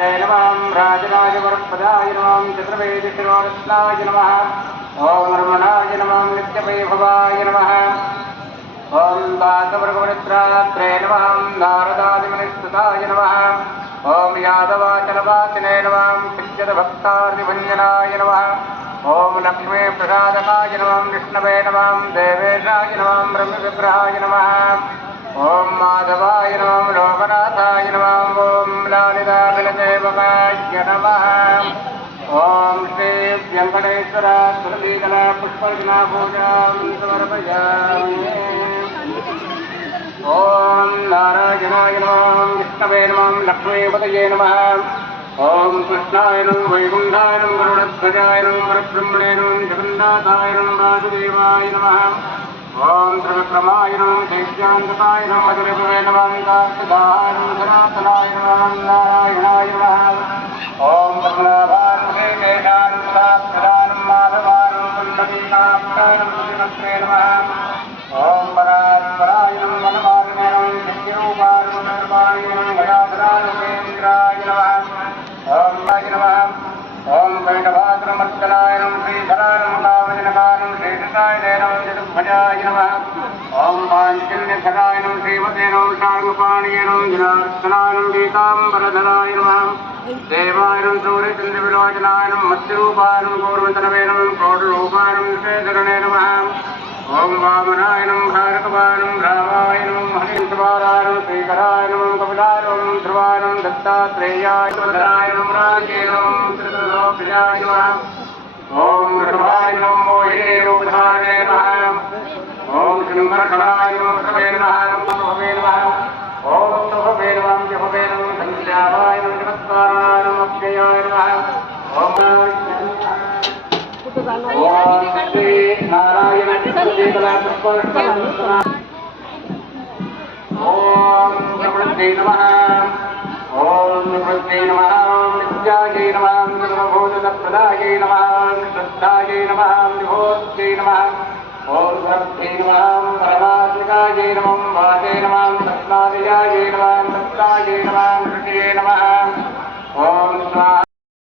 नमः राजराज वरप्रदाय नमः चतुर्वेदी शिरोरत्नाय नमः ओम रमणाय नमः नित्यवैभवाय नमः ओम दासवर्गवरित्रात्रे नमः नारदादिमुनिस्तुताय नमः ओम यादवाचलवासिने नमः सिद्ध्यभक्तादिभञ्जनाय नमः ओम लक्ष्मी प्रसादकाय नमः विष्णवे नमः देवेशाय नमः ब्रह्मविग्रहाय नमः ओम माधवाय नमः लोकनाथाय नमः ओम लालिताविलदेवकाय नमः ओम श्री वेंकटेश्वर तुलसीदला पुष्पर्चना पूजां समर्पयामि ओम नारायणाय नमः विष्णवे नमः लक्ष्मीपतये नमः ओम कृष्णाय नमः वैकुंठाय नमः गरुडध्वजाय नमः परब्रह्मणे नमः जगन्नाथाय नमः वासुदेवाय नमः ओम त्रिविक्रमाय नमः दैत्यान्तकाय नमः मधुरभवे नमः कार्तिकाय नमः सनातनाय नमः नारायणाय नमः ओम पद्मनाभाय केशाय नमः माधवाय नमः पुण्डरीकाक्षाय नमः श्रीमत्रे नमः ओम परात्पराय नमः मनमार्गे नमः नित्यरूपाय नमः निर्वाणाय नमः गयाधराय नमः नमः ओम वाय नमः ओम वैष्णवाग्रमर्दनाय नमः श्रीधराय नमः कामजनकाय नमः श्रीकृष्णाय नमः चतुर्भुजाय नमः ओम पाञ्चल्यधराय नमः श्रीमते नमः शार्ङ्गपाणिये नमः जनार्दनाय नमः पीताम्बरधराय नमः देवाय नमः सूर्यचन्द्रविलोचनाय नमः मत्स्यरूपाय नमः गौरवन्तनवे नमः प्रौढरूपाय नमः श्रीधरणे नमः ओम वामनाय नमः भार्गवाय नमः रामाय नमः हरिशवाराय नमः श्रीकराय नमः कपिलाय नमः ध्रुवाय नमः दत्तात्रेयाय नमः राजे नमः त्रिलोकयाय नमः ओम ऋषभाय नमः मोहिनी रूपधारणे नमः ओम शंकरखड़ाय नमः सर्वे नमः भवे नमः ओम शुभवे नमः जभवे नमः घनश्यामाय नमः जगत्कारणाय नमः अक्षयाय नमः ओम श्री नारायण ओम प्रकृते नमः ओम प्रकृते नमः नित्यायै नमः सर्वभूतप्रदायै नमः श्रद्धायै नमः विभूत्यै नमः ओम प्रकृते नमः परमात्मिकायै नमः